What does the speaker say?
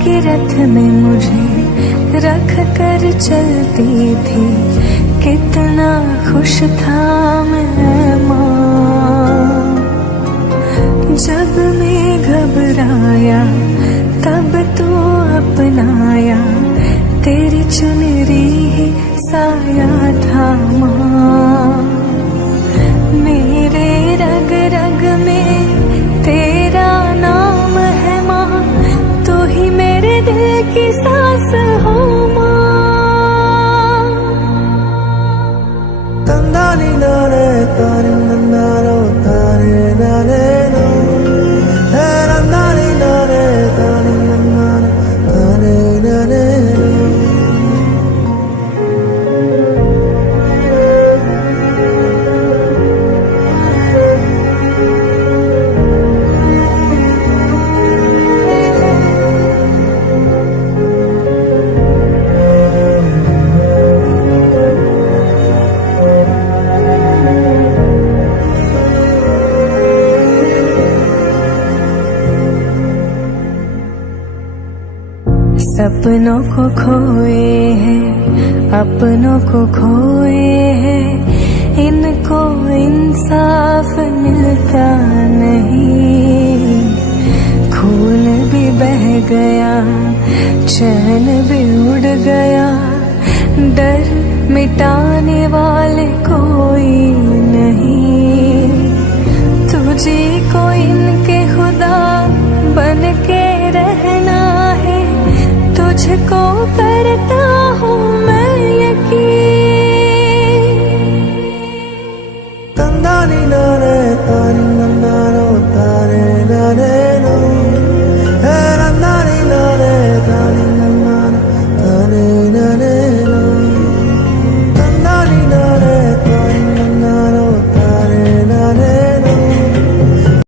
के रथ में मुझे रख कर चलती थी, कितना खुश था मैं माँ। जब मैं घबराया तब तो अपनाया, तेरी चुनरी ही साया था माँ। मेरे रग रग में तेरा नाम है माँ, तू ही मेरे दिल की सांस हो माँ। तंदानी नारे तारे नंदारो तारे नारे नो, हे नंदानी नारे तारे नंदारो तारे नारे नो। सपनों को खोए हैं, अपनों को खोए हैं, इनको इंसाफ मिलता नहीं। खून भी बह गया, चैन भी उड़ गया, डर मिटाने वाले कोई नहीं। तुझे को इनके खुदा बन के रहना है, तुझको करता